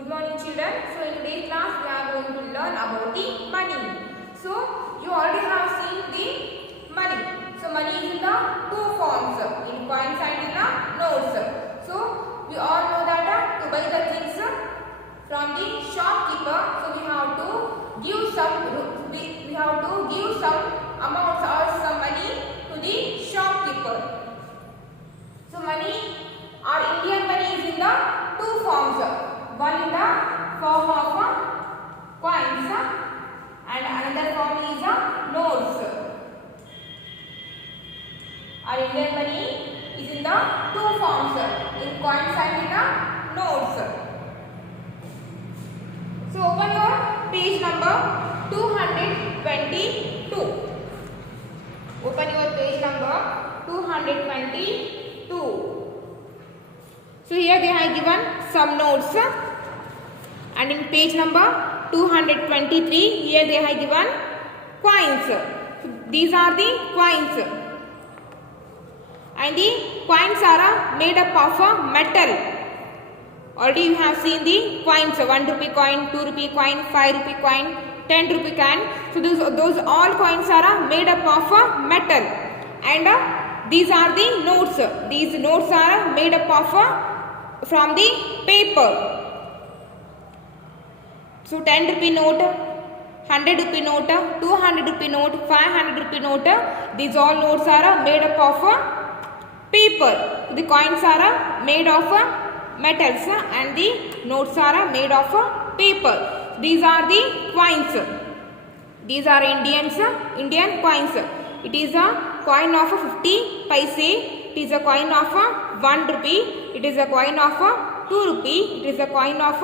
Good morning children. So in today's class we are going to learn about the money. So you already have seen the money. So money is in the two forms, in coins and in the notes. So we all know that to buy the things from the shopkeeper, so we have to give some amounts or some money to the shopkeeper. So money or Indian money is in the two forms. One in the form of coins and another form is notes. Our Indian money is in the two forms, in coins and in the notes. So open your page number 222. Open your page number 222. So here they have given some notes, and in page number 223 here they have given coins. So these are the coins, and the coins are made up of metal. Already you have seen the coins, 1 rupee coin, 2 rupee coin, 5 rupee coin, 10 rupee coin. So those all coins are made up of metal, and these are the notes. These notes are made up of from the paper. So 10 rupee note, 100 rupee note, 200 rupee note, 500 rupee note, these all notes are made up of paper. The coins are made of metals and the notes are made of paper. These are the coins. These are Indian coins. It is a coin of 50 paise. It is a coin of 1 rupee. It is a coin of 2 rupee. It is a coin of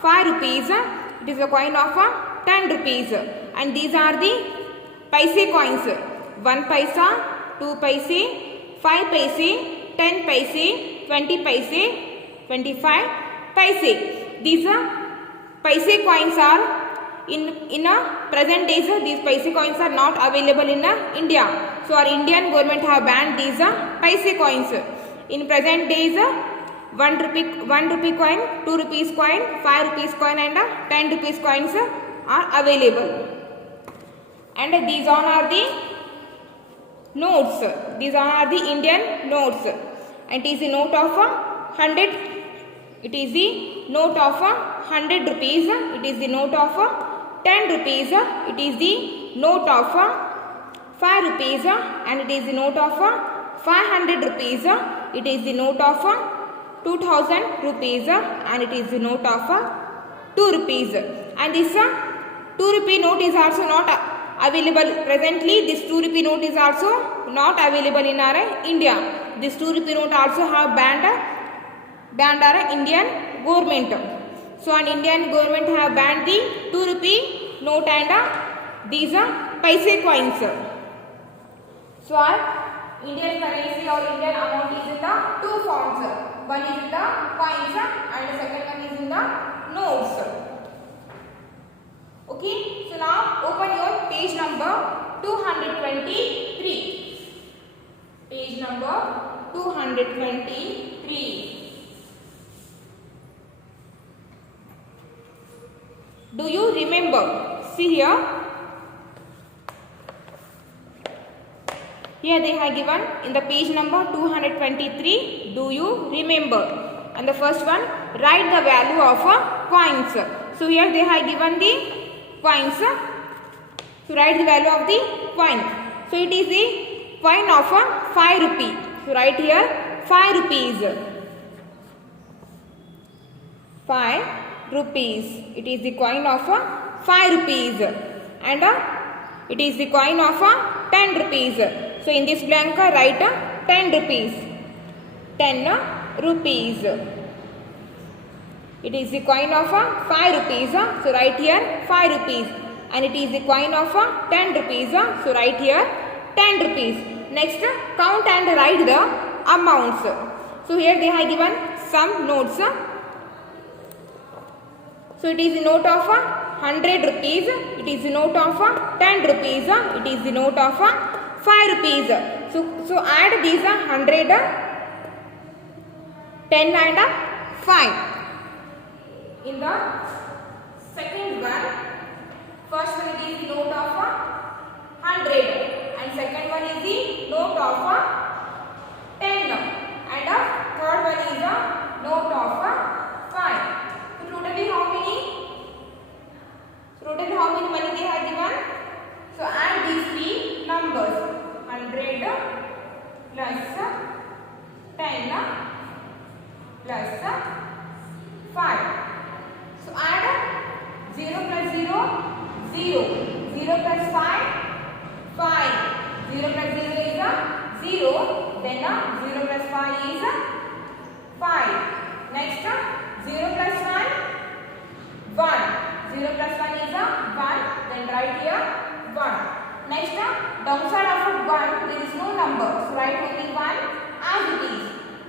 5 rupees. It is a coin of 10 rupees. And these are the paise coins. 1 paisa, 2 paise, 5 paise, 10 paise, 20 paise, 25 paise. These paise coins are in a present days. These paise coins are not available in India. So our Indian government have banned these paise coins. In present days, 1 rupee coin, 2 rupees coin, 5 rupees coin and 10 rupees coins are available. And these all are the notes. These all are the Indian notes. And it is the note of 100. It is the note of 100 rupees. It is the note of 10 rupees. It is the note of 5 rupees. And it is the note of 500 rupees. It is the note of 2000 rupees, and it is the note of 2 rupees. And this 2 rupee note is also not available presently. This 2 rupee note is also not available in our India. This 2 rupee note also have banned our Indian government. So an Indian government have banned the 2 rupee note and these paise coins. So our Indian currency or Indian amount is in the two forms. One is in the coins and the second one is in the notes. Okay. So now open your page number 223. Page number 223. Do you remember? See here. Here they have given in the page number 223. Do you remember? And the first one, write the value of coins. So here they have given the coins. So write the value of the coin. So it is the coin of 5 rupee. So write here 5 rupees. 5 rupees. It is the coin of 5 rupees. And it is the coin of 10 rupees. So in this blank write 10 rupees. 10 rupees. It is the coin of 5 rupees. So write here 5 rupees. And it is the coin of 10 rupees. So write here 10 rupees. Next, count and write the amounts. So here they have given some notes. So it is the note of 100 rupees. It is the note of 10 rupees. It is the note of 5 rupees. So add these 100, 10 and 5. In the second one, first one it is the note of 100 and second one is the note of 10 and the third one is the note of 5. So totally how many? Totally how many money they have given? So add these three numbers, 100 plus 10 plus 5. So add 0 plus 0, 0. 0 plus 5, 5. 0 plus 0 is 0. Then 0 plus 5 is 5. Next 0 plus 1, 1. 0 plus 1 is 1. Then write here 1. Next downside of 1 there is no number. So write only 1 as it is.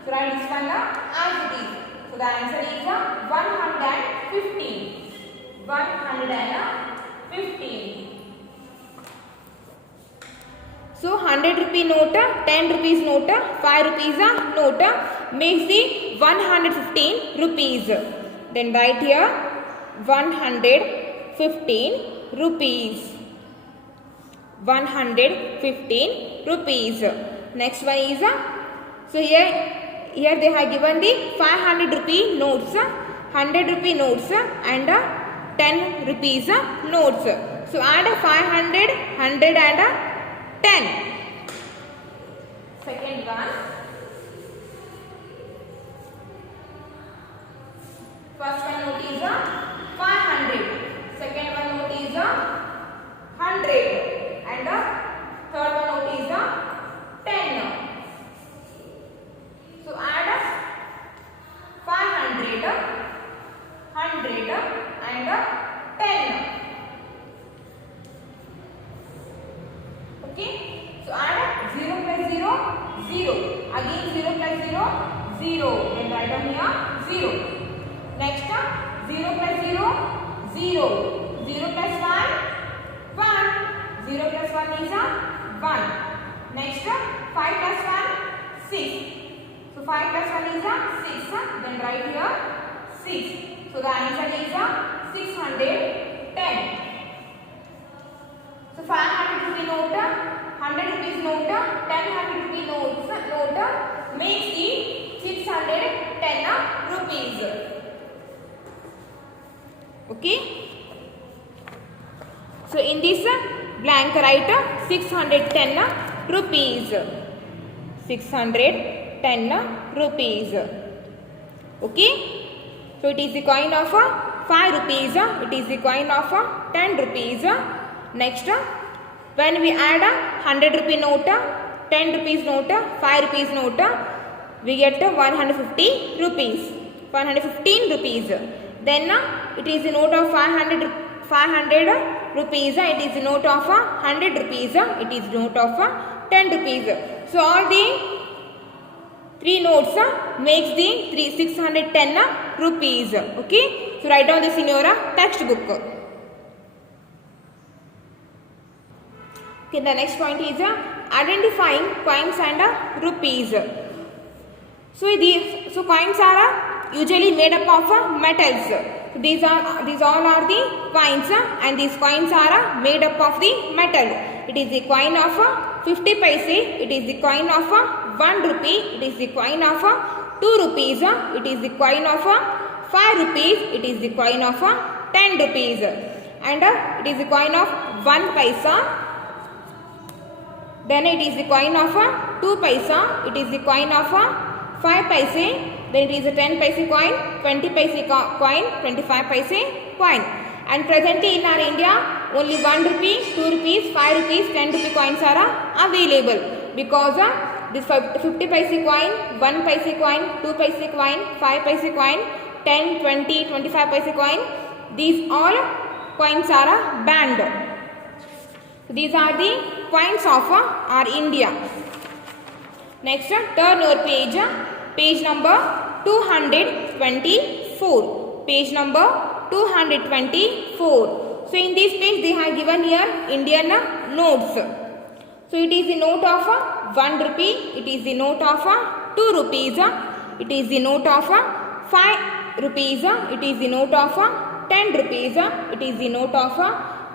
So write this one as it is. So the answer is 115. 115. So 100 rupee note, 10 rupees note, 5 rupees note makes the 115 rupees. Then write here 115 rupees. 115 rupees. Next one is so here they have given the 500 rupee notes, 100 rupee notes and 10 rupees notes. So add 500, 100 and 10. Second one. First one note is 500. Second one note is 100. And third one note is 10. So add 500, 100 and 10. Okay. So add 0 plus 0, 0. Again 0 plus 0, 0. Then write down here 0. Next 0 plus 0, 0. 0 plus 1, 1. 0 plus 1 is 1. Next 5 plus 1, 6. So 5 plus 1 is 6. Then write here 6. So the answer is 610. So 500 rupee note, 100 rupees note, 10 rupee note makes the 610 rupees. Okay. So in this blank write 610 rupees. 610 rupees. Okay. So it is the coin of 5 rupees. It is the coin of 10 rupees. Next, when we add 100 rupee note, 10 rupees note, 5 rupees note, we get 150 rupees. 115 rupees. Then it is the note of 500 rupees. It is the note of 100 rupees. It is the note of 10 rupees. So all the three notes makes the 610 rupees. Okay. So write down this in your textbook. Okay, the next point is identifying coins and rupees. So coins are usually made up of metals. So these all are the coins and these coins are made up of the metal. It is the coin of 50 paise, it is the coin of 1 rupee, it is the coin of 2 rupees, it is the coin of 5 rupees, it is the coin of 10 rupees and it is the coin of 1 paisa. Then it is the coin of 2 paisa, it is the coin of 5 paise, then it is a 10 paise coin, 20 paise coin, 25 paise coin. And presently in our India, only 1 rupee, 2 rupees, 5 rupees, 10 rupee coins are available because this 50 paise coin, 1 paise coin, 2 paise coin, 5 paise coin, 10, 20, 25 paise coin, these all coins are banned. So these are the coins of our India. Next, turn your page, page number 224. Page number 224. So in this page they have given here Indian notes. So it is the note of 1 rupee, it is the note of 2 rupees, it is the note of 5 rupees, it is the note of 10 rupees, it is the note of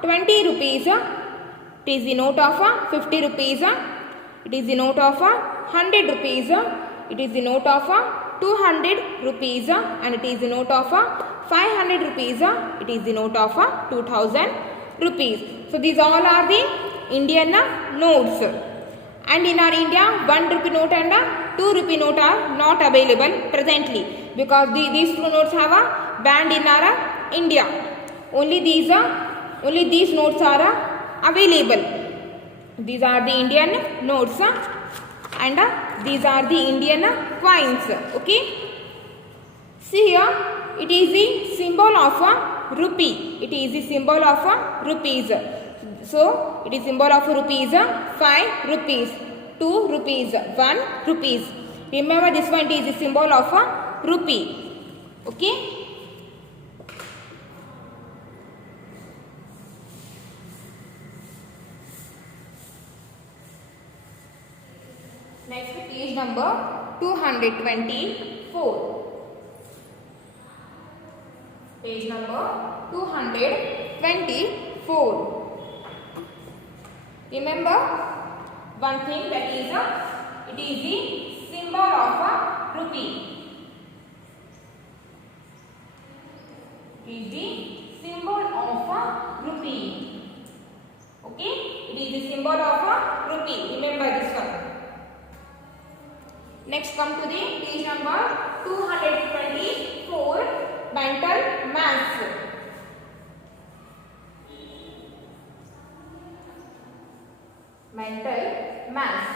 20 rupees, it is the note of 50 rupees, it is the note of 100 rupees, it is the note of 200 rupees, and it is the note of 500 rupees, it is the note of 2000 rupees. So these all are the Indian notes. And in our India, 1 rupee note and 2 rupee note are not available presently, because these two notes have a banned in our India. Only these notes are available. These are the Indian notes and these are the Indian coins. Okay. See here, it is the symbol of a rupee. It is the symbol of a rupees. So it is symbol of rupees, 5 rupees, 2 rupees, 1 rupees. Remember, this one is the symbol of a rupee. Okay. Next, page number 224. Page number 224. Remember one thing, that is it is the symbol of a rupee. It is the symbol of a rupee. Okay, it is the symbol of a rupee. Remember this one. Next, come to the page number 224, mental maths. Mental maths.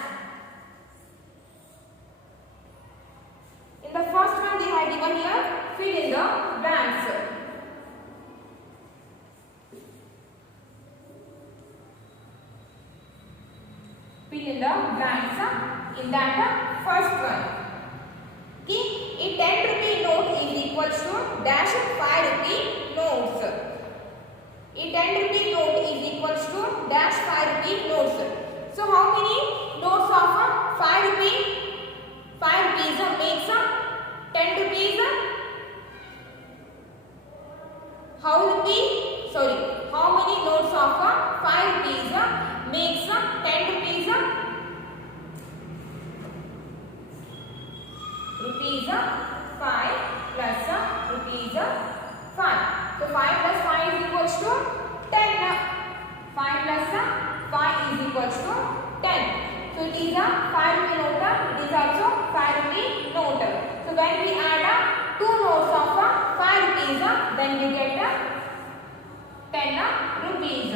In the first one, they have given here, fill in the blanks. Fill in the blanks in that first one. Okay, a 10 rupee note is equals to dash 5 rupee notes. A 10 rupee note is equals to dash 5 rupee notes. So how many notes of 5 rupees makes 10 rupees? How many notes of 5 rupees makes 10 rupees? Rupees 5 plus rupees 5. So 5 plus 5 is equals to 10. 5 plus 5 is equals to 10. So it is a 5 rupee note. It is also 5 rupee note. So when we add 2 notes of 5 rupees, then we get 10 rupees.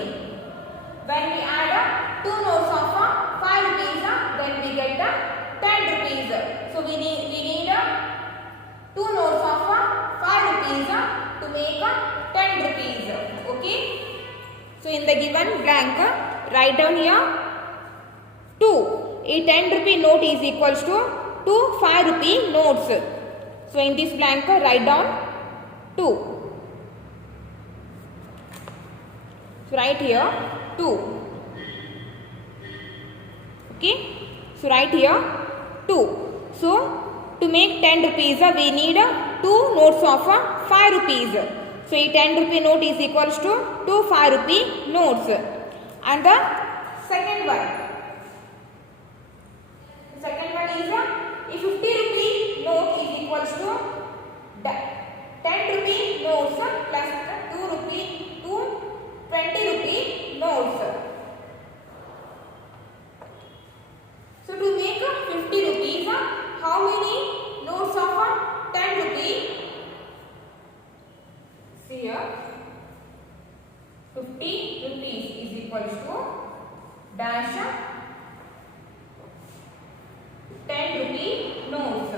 When we add 2 notes of 5 rupees, then we get 10 rupees. So we need 2 notes of 5 rupees to make 10 rupees. Okay. So in the given blank, write down here 2. A 10 rupee note is equals to 2 5 rupee notes. So in this blank, write down 2. So write here 2. Okay. So write here 2. So to make 10 rupees, we need 2 notes of 5 rupees. So a 10 rupee note is equals to 2 5 rupee notes. And the second one. The second one is a 50 rupee note is equals to 10 rupee notes plus 20 rupee notes. So to make 50 rupees, how many notes of 10 rupee? See here, 50 rupees is equals to dash 10 rupee notes.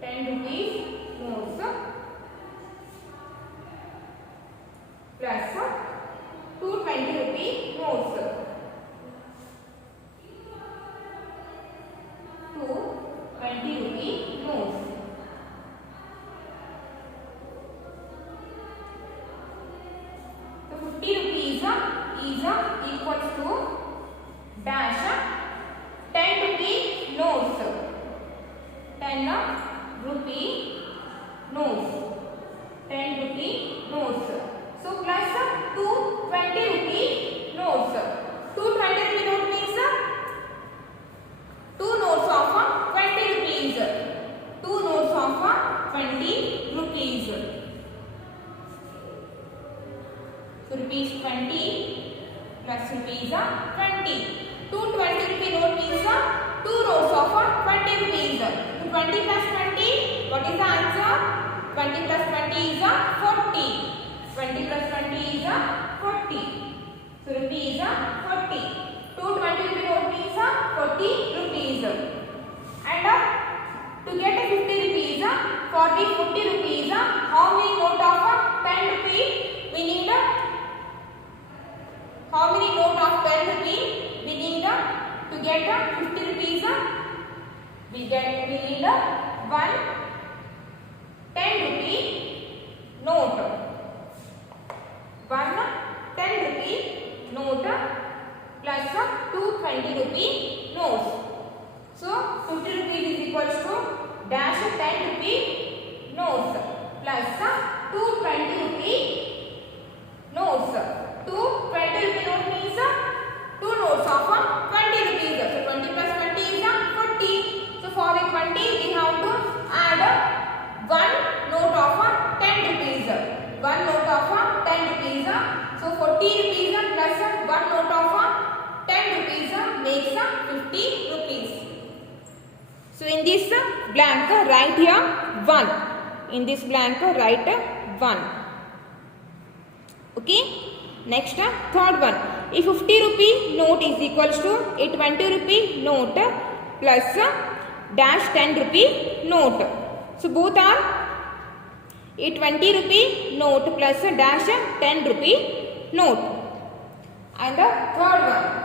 10 rupees notes plus 220 rupee notes. 220 rupee notes. So 50 rupees is equals to dash 10 rupee notes. 10 20 rupees. So rupees 20 plus rupees 20. Two 20 rupee note means two notes of 20 rupees. So 20 plus 20, what is the answer? 20 plus 20 is 40. 20 plus 20 is 40. So rupees 40. Two 20 rupee note means 40 rupees. And to get 50 rupees, for the 50 rupees, how many note of 10 rupee we need? How many note of 10 rupee we need to get 50 rupees? We need one 10 rupee note. One 10 rupee note plus two 20 rupee notes. So 50 rupees is equals to dash 10 rupee notes plus two 20 rupee notes. Two 20 rupee note means two notes of 20 rupees. So 20 plus 20 is 40. So for the 20 we have to add one note of 10 rupees. One note of 10 rupees. So 40 rupees plus one note of 10 rupees makes 50 rupees. So in this blank write here 1. In this blank write 1. Okay. Next, third one. A 50 rupee note is equals to a 20 rupee note plus dash 10 rupee note. So both are a 20 rupee note plus dash 10 rupee note. And the third one.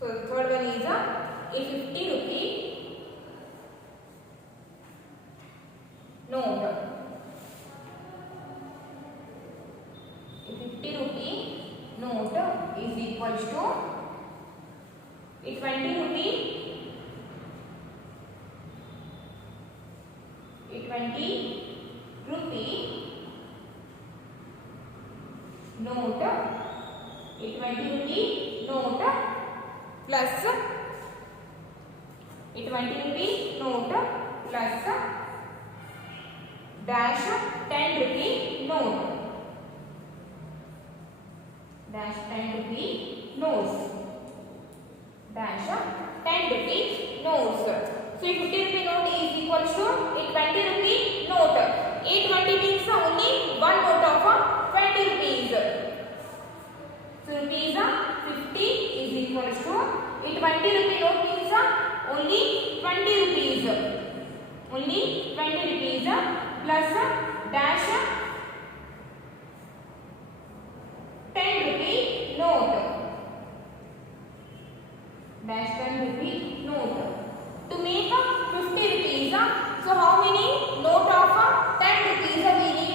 So the third one is a 50 rupee note. A 50 rupee note is equals to a 20 rupee note, a 20 rupee note plus a 20 rupee note plus dash 10 rupee note. Dash 10 rupee notes. Dash 10 rupee notes. So a 50 rupee note is equals to a 20 rupee note. A 20 means only one note of 20 rupees. So rupees 50 is equals to a 20 rupee note means only 20 rupees. Only 20 rupees plus dash 10 rupee note. Dash 10 rupee note. To make 50 rupees, so how many note of 10 rupees we need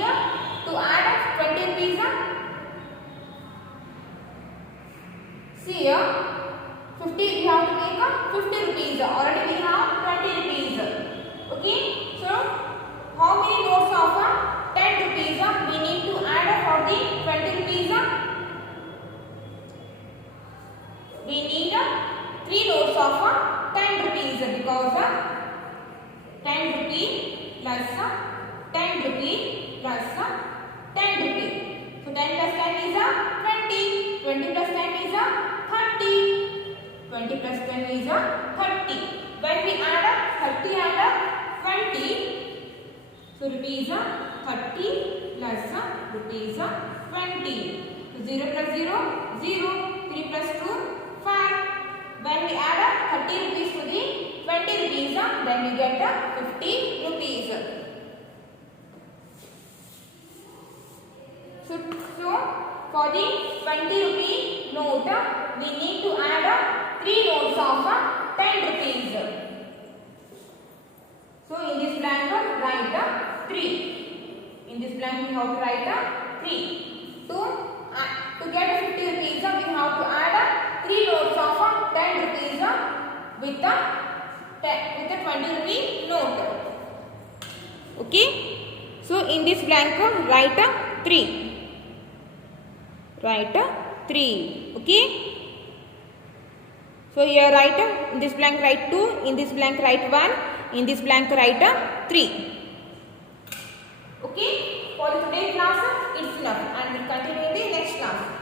to add 20 rupees? See here, 50 we have to make 50 rupees. Already we have 20 rupees. Okay, so how many notes of 10 rupees we need to add for the 20 rupees? We need 3 notes of 10 rupees because 10 rupee plus 10 rupee plus 10 rupee. So 10 plus 10 is 20. 20 plus 10 is 30. 20 plus 10 is 30. When we add 30 and 20, so rupees 30 plus rupees 20. So 0 plus 0, 0. 3 plus 2, 5. When we add 30 rupees to the 20 rupees, then we get 50 rupees. So for the 20 rupee note, we need to add 3 notes of 10 rupees. So in this blank, write 3. In this blank, we have to write 3. To get 50 rupees, we have to add 3 notes of 10 rupees with the 20 rupee note. Okay. So in this blank write 3. Write 3. Okay. So here write in this blank write 2. In this blank write 1. In this blank write 3. Okay. For today's class it's enough and we'll continue in the next class.